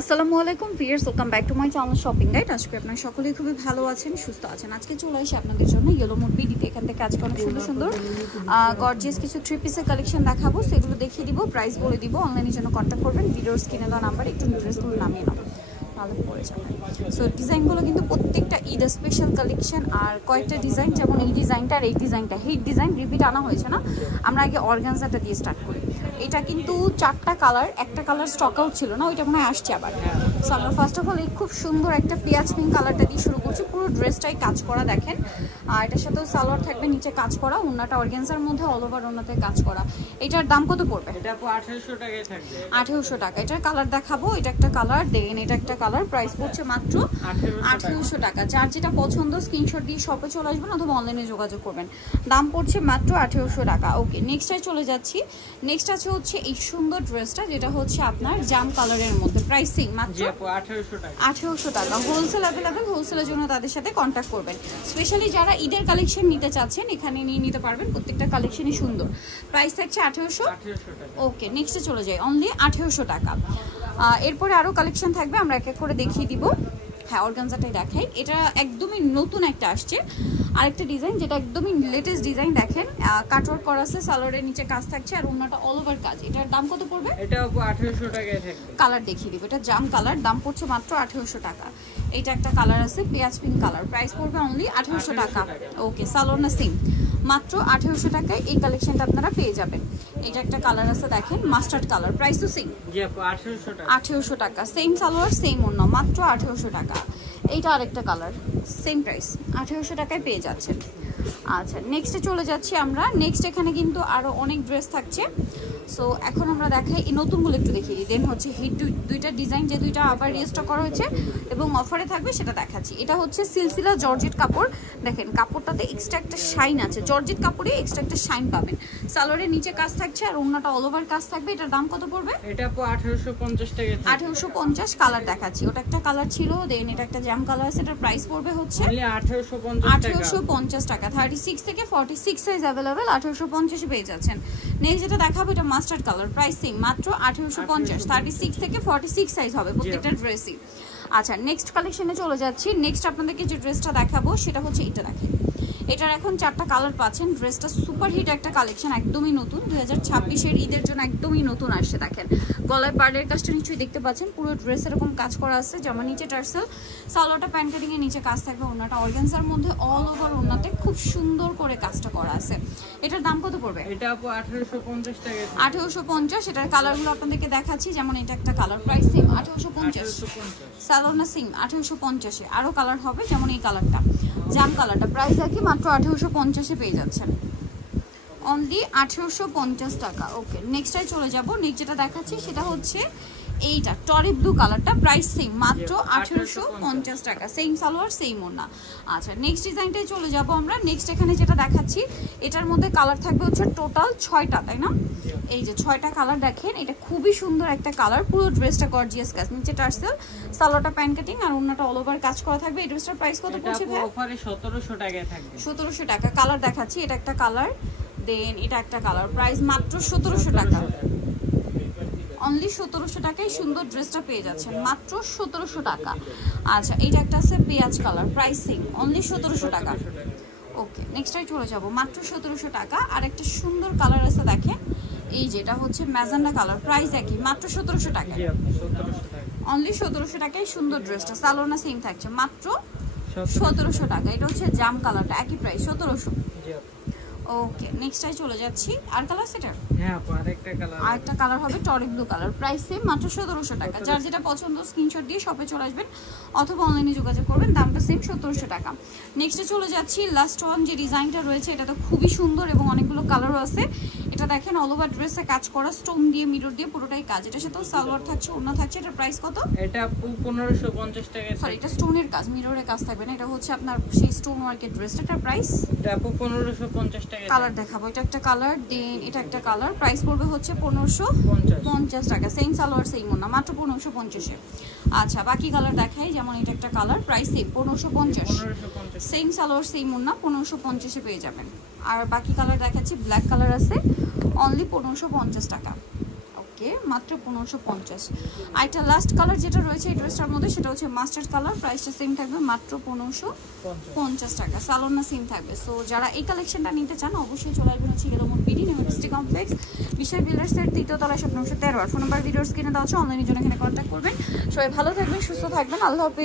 আসসালামু আলাইকুম viewers, welcome back to my channel shopping guide. আজকে আপনারা সকলেই খুবই ভালো আছেন, সুস্থ আছেন। আজকে চলে আসি আপনাদের জন্য ইয়েলো মুড বিডিতে। এখান থেকে আজকে অনেক সুন্দর সুন্দর গর্জিয়াস কিছু থ্রি পিসের কালেকশন দেখাবো, সেগুলো দেখিয়ে দিব, প্রাইস বলে দিব। অনলাইনের জন্য কন্ট্যাক্ট করবেন, ভিডিওর স্ক্রিনে দেওয়া নাম্বার একটু ড্রেসগুলো নামিয়ে নাও, ভালো পড়ে যাবে। সো ডিজাইনগুলো কিন্তু প্রত্যেকটা ঈদ স্পেশাল কালেকশন, আর কয়েকটা ডিজাইন, যেমন এই ডিজাইনটা আর এই ডিজাইনটা হিট ডিজাইন রিপিট আনা হয়েছে না। আমরা আগে অর্গানজাটা দিয়ে স্টার্ট করি। এটা কিন্তু চারটা কালার, একটা কালার স্টক আউট ছিল না, ওইটা মনে হয় আসছে আবার। সো আমরা ফার্স্ট অফ অল এই খুব সুন্দর একটা পেঁয়াজ পিঙ্ক কালারটা দিয়ে শুরু করছি। পুরো ড্রেসটাই কাজ করা দেখেন, আর এটার সাথেও সালোয়ার থাকবে, নিচে কাজ করা, ওন্নাটা অর্গানজার মধ্যে অল ওভার ওন্নাতে কাজ করা। এটার দাম কত পড়বে? এটা আপু 1800 টাকায় থাকবে। 1800 টাকা। এটার কালার দেখাবো, এটা একটা কালার, দেন এটা একটা কালার। প্রাইস পড়ছে মাত্র 1800 টাকা। যার যেটা পছন্দ স্ক্রিনশট দিয়ে শপে চলে আসবেন অথবা অনলাইনে যোগাযোগ করবেন। দাম পড়ছে মাত্র 1800 টাকা। ওকে, নেক্সটে চলে যাচ্ছি। নেক্সট আছে হচ্ছে এই সুন্দর ড্রেসটা, যেটা হচ্ছে আপনার জাম কালারের মধ্যে। প্রাইসিং মাত্র 1800 টাকা। 1800 টাকা। হোলসেল অ্যাভেলেবেল, হোলসেলের জন্য তাদের সাথে কন্ট্যাক্ট করবেন। স্পেশালি যারা ঈদের কালেকশন নিতে চাচ্ছেন এখানে নিয়ে নিতে পারবেন, প্রত্যেকটা কালেকশনই সুন্দর। প্রাইস থাকছে 1800 টাকা। ওকে, নেক্সটে চলে যাই, অনলি 1800 টাকা। এরপরে আরও কালেকশন থাকবে, আমরা এক এক করে দেখিয়ে দিব। হ্যাঁ, অর্গানজাটাই দেখাই। এটা একদমই নতুন একটা আসছে, আরেকটা ডিজাইন যেটা একদমই লেটেস্ট ডিজাইন। দেখেন কাটওয়ার্ক করা আছে, সালোয়ারের নিচে কাজ থাকছে, আর ওন্নাটা অল ওভার কাজ। এটার দাম কত পড়বে? এটা আপু 1800 টাকায় থাকবে। কালার দেখিয়ে দিব, এটা জাম কালার, দাম পড়ছে মাত্র 1800 টাকা। এটা একটা কালার আছে পেঁয়াজ পিঙ্ক কালার, প্রাইস পড়বে অনলি 1800 টাকা। ওকে, সালোয়ার না সিং, মাত্র 1800 টাকায় এই কালেকশনটা আপনারা পেয়ে যাবেন। এটা একটা কালার আছে দেখেন মাস্টার্ড কালার, প্রাইস তো সিং। জি আপু 1800 টাকা। 1800 টাকা, সেম সালোয়ার সেম ওন্না, মাত্র 1800 টাকা। এইটা আরেকটা কালার, সেম প্রাইস, 1800 টাকায় পেয়ে যাচ্ছেন। আচ্ছা, নেক্সটে চলে যাচ্ছি আমরা। নেক্সট এখানে কিন্তু আরও অনেক ড্রেস থাকছে। সো এখন আমরা দেখাই এই নতুনগুলো একটু দেখিয়ে দিই, দেন হচ্ছে হিট দুইটা ডিজাইন, যে দুইটা আবার রিস্টক করা হয়েছে এবং অফারে থাকবে সেটা দেখাচ্ছি। এটা হচ্ছে সিলসিলা জর্জেট কাপড়, দেখেন কাপড়টাতে এক্সট্রা একটা শাইন আছে, জর্জেট কাপড়ে এক্সট্রা একটা শাইন পাবেন। সালোয়ারের নিচে কাজ থাকছে আর ওন্নাটা অল ওভার কাজ থাকবে। এটার দাম কত পড়বে? এটা আপু 1850 টাকা। 1850। কালার দেখাচ্ছি, ওটা একটা কালার ছিল, দেন এটা একটা জাম কালার আছে। এটার প্রাইস পড়বে হচ্ছে 1850 টাকা। 36 থেকে 46 সাইজ अवेलेबल, 1850 পেয়ে যাচ্ছেন। নেক্সট যেটা দেখাবো এটা মাস্টার্ড কালার, প্রাইসিং মাত্র 1850। 36 থেকে 46 সাইজ হবে প্রত্যেকটা ড্রেসই। আচ্ছা, নেক্সট কালেকশনে চলে যাচ্ছি। নেক্সট আপনাদেরকে যে ড্রেসটা দেখাবো সেটা হচ্ছে এটা দেখেন। এটার এখন 4টা কালার পাচ্ছেন। ড্রেসটা সুপার হিট একটা কালেকশন, একদমই নতুন, 2026-এর ঈদের জন্য একদমই নতুন আসছে। দেখেন গলায় পার্লের কাজটা নিশ্চয়ই দেখতে পাচ্ছেন, পুরো ড্রেস এরকম কাজ করা আছে, যেমন নিচে টার্সেল, সালোয়ারটা প্যান্ট কাটিং এর নিচে কাজ থাকবে, ওন্নাটা অর্গানজার মধ্যে অল ওভার ওন্নাতে খুব সুন্দর করে কাজটা করা আছে। এটার দাম কত পড়বে? এটা আপু 1850 টাকা। 1850। এটার কালারগুলো আপনাদেরকে দেখাচ্ছি, যেমন এটা একটা কালার, প্রাইস সেম 1850। সালোয়ার না সিং 1850-এ। আরও কালার হবে, যেমন এই কালারটা জাম কালারটা, প্রাইস আর কি মাত্র 1850-এ পেয়ে যাচ্ছেন, অনলি 1850 টাকা। ওকে, নেক্সটটাই চলে যাব। নেক্সট যেটা দেখাচ্ছি সেটা হচ্ছে এইটা টরি ব্লু কালারটা, প্রাইস সেম মাত্র 1850 টাকা, সেম সালোয়ার সেম ওন্না। আচ্ছা, নেক্সট ডিজাইনটাই চলে যাব আমরা। নেক্সট এখানে যেটা দেখাচ্ছি এটার মধ্যে কালার থাকবে হচ্ছে টোটাল 6টা, তাই না? এই যে 6টা কালার দেখেন, এটা খুবই সুন্দর একটা কালার, পুরো ড্রেসটা গর্জিয়াস কাজ, নিচে টার্সেল, সালোয়ারটা প্যান্ট কাটিং আর ওন্নাটা অল ওভার কাজ করা থাকবে। এই ড্রেসটার প্রাইস কত পড়ছে ভাই? অফারে 1700 টাকায় থাকবে। 1700 টাকা। কালার দেখাচ্ছি, এটা একটা কালার, দেন এটা একটা কালার, প্রাইস মাত্র 1700 টাকা, অনলি 1700 টাকায় সুন্দর ড্রেসটা পেয়ে যাচ্ছেন, মাত্র 1700 টাকা। আচ্ছা, এইটা একটা আছে পেঁয়াজ কালার, প্রাইসিং অনলি 1700 টাকা। ওকে, নেক্সটটাই চলে যাব, মাত্র 1700 টাকা। আর একটা সুন্দর কালার আছে দেখেন, এই যেটা হচ্ছে ম্যাজেন্ডা কালার, প্রাইস একই মাত্র 1700 টাকা, অনলি 1700 টাকায় সুন্দর ড্রেসটা। সালোয়ার না সেম থাকছে, মাত্র 1700 টাকা। এটা হচ্ছে জাম কালারটা, একই প্রাইস 1700। ওকে, নেক্সটটাই চলে যাচ্ছি। আর কালার সেটা? হ্যাঁ আপু আরেকটা কালার হবে টরি ব্লু কালার, প্রাইস সেম মাত্র 1700 টাকা। যার যেটা পছন্দ স্ক্রিনশট দিয়ে শপে চলে আসবেন অথবা অনলাইনে যোগাযোগ করবেন, দামটা সেম 1700 টাকা। নেক্সটে চলে যাচ্ছি। লাস্ট ওয়ান যে ডিজাইনটা রয়েছে এটা তো খুবই সুন্দর এবং অনেকগুলো কালারও আছে। এটা দেখেন অল ওভার ড্রেসে কাজ করা, স্টোন দিয়ে মিরর দিয়ে পুরোটাই কাজ। এটার সাথে সালোয়ার থাকছে, ওন্না থাকছে। এটার প্রাইস কত? এটা আপু 1550 টাকা। সরি, এটা স্টোনের কাজ, মিররের কাজ থাকবে না, এটা হচ্ছে আপনার সেই স্টোন ওয়ার্কের ড্রেসটা। এটার প্রাইস? এটা আপু 1550 টাকা। কালার দেখাবো, এটা একটা কালার, দেন এটা একটা কালার, প্রাইস পড়বে হচ্ছে 1550 টাকা, সেম সালোয়ার সেম ওন্না, মাত্র 1550-এ। আচ্ছা, বাকি কালার দেখাই, যেমন এটা একটা colour, price same 1550, same salwar same ওন্না, 1550-এ পেয়ে যাবেন। আর বাকি কালার দেখাচ্ছি, ব্ল্যাক কালার আছে, অনলি 1550 টাকা। ওকে, থাকে মাত্র 1550। আর একটা লাস্ট কালার যেটা রয়েছে এই ড্রেসটার মধ্যে সেটা হচ্ছে মাস্টার্ড কালার, প্রাইসটা সেম থাকবে মাত্র 1550 টাকা, সালোনা সেম থাকবে। সো যারা এই কালেকশনটা নিতে চান অবশ্যই চলে আসবেন হচ্ছে Yellow Mood BD university complex বিশাল বিল্ডার্সের 3য় তলায় shop number 13। Phone number videos কিনে দেওয়া হচ্ছে, অনলাইনের জন্য এখানে কন্ট্যাক্ট করবেন। সবাই ভালো থাকবেন, সুস্থ থাকবেন, আল্লাহ হাফেজ।